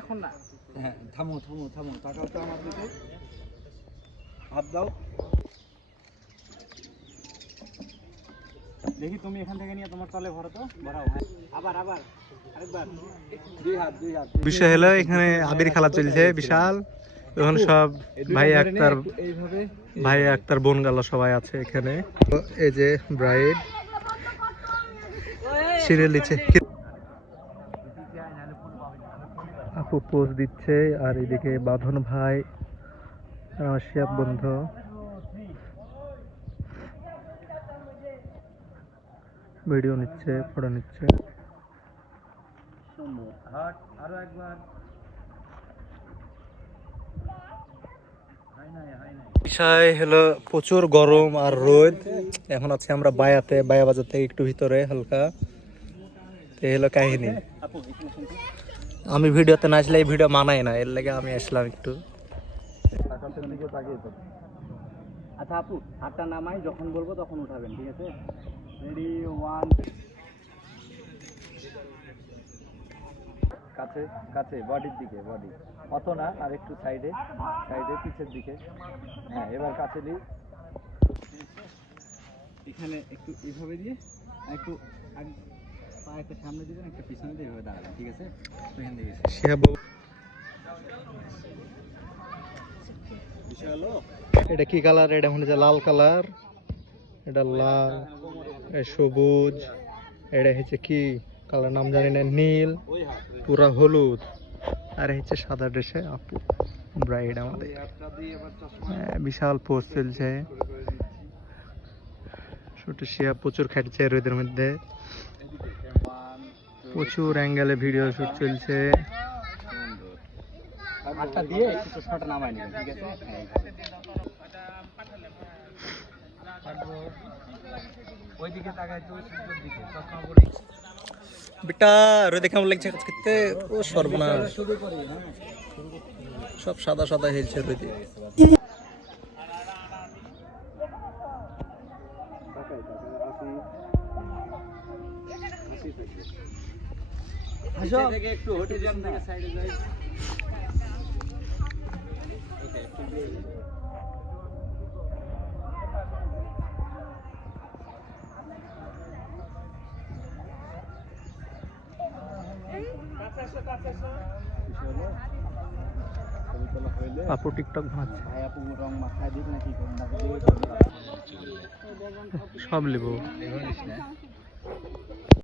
এখন না। হ্যাঁ থামো থামো থামো, তাকাও তো আমার দিকে, হাত দাও দেখি তুমি এখান থেকে নিয়ে তোমার তলে ভরো তো, ভরাও। হ্যাঁ আবার আবার আরেকবার, দুই হাত দুই হাত। বিষয় হলো এখানে আবির খেলা চলছে বিশাল, এখন সব ভাই আক্তার এইভাবে ভাই আক্তার বোন গেল সবাই আছে এখানে। তো এই যে ব্রাইড সিরিয়াল দিচ্ছে, আপু পোজ দিচ্ছে, আর এদিকে বাঁধন ভাই আর আমার শিয়াব বন্ধু ভিডিও নিচ্ছে, ফটো নিচ্ছে। সুন্দর। হাত আরো একবার। বিষয় হলো প্রচুর গরম আর রোদ। এখন আছি আমরা বায়াতে, বায়া বাজার থেকে একটু ভিতরে হালকা। তো এই হলো কাহিনী। আপু এখানে শুনতে। আমি ভিডিওতে না আসলে এই ভিডিও মানায় না, এর লাগে আমি আসলাম একটু। আকাশের দিকে তাকিয়ে থাকো। আচ্ছা আপু, হাতটা নামাই, যখন বলবো তখন উঠাবেন, ঠিক আছে? রেডি, 1। কাছে কাছে, বডির দিকে, বডি অত না, আর একটু সাইডে সাইডে, পিছের দিকে। হ্যাঁ এবার কাছে দিই। এখানে একটু এইভাবে দিয়ে আর একটু পা একটা সামনে দিবেন, একটা পিছনে দিয়ে এভাবে দাঁড়াবেন, ঠিক আছে? এখান থেকে শিহাব বিষয় হলো এটা কি কালার? এটা মনে হচ্ছে লাল কালার, এটা লাল, এটা সবুজ, এটা হচ্ছে কি কালার নাম জানি না, নীল, ওই হাত পুরা হলুদ, আর হচ্ছে সাদা ড্রেসে আপু ব্রাইড আমাদের। হ্যাঁ, বিশাল পোস্ট চলছে, ছোট শিয়া প্রচুর খাটছে রোদের মধ্যে, প্রচুর অ্যাঙ্গেলে ভিডিও শুট চলছে। হাতটা দিয়ে একটু চশমাটা নামাই নেবেন, ঠিক আছে? হ্যাঁ ওইদিকে তাকাই তো, সূর্যের দিকে চশমা পরে বেটা রোদে কেমন লাগছে করতে? ও সর্বনাশ, শুরু করি। হ্যাঁ সব সাদা সাদা হেলছে রোদে। তাকাই তাকাই, হাসি থাকবে। নিচে থেকে একটু হটে যান না, সাইডে যাই। আপু টিকটক বানাচ্ছে, ভাই আপু রং মাথায় দিক নাকি কোন সব লিবো।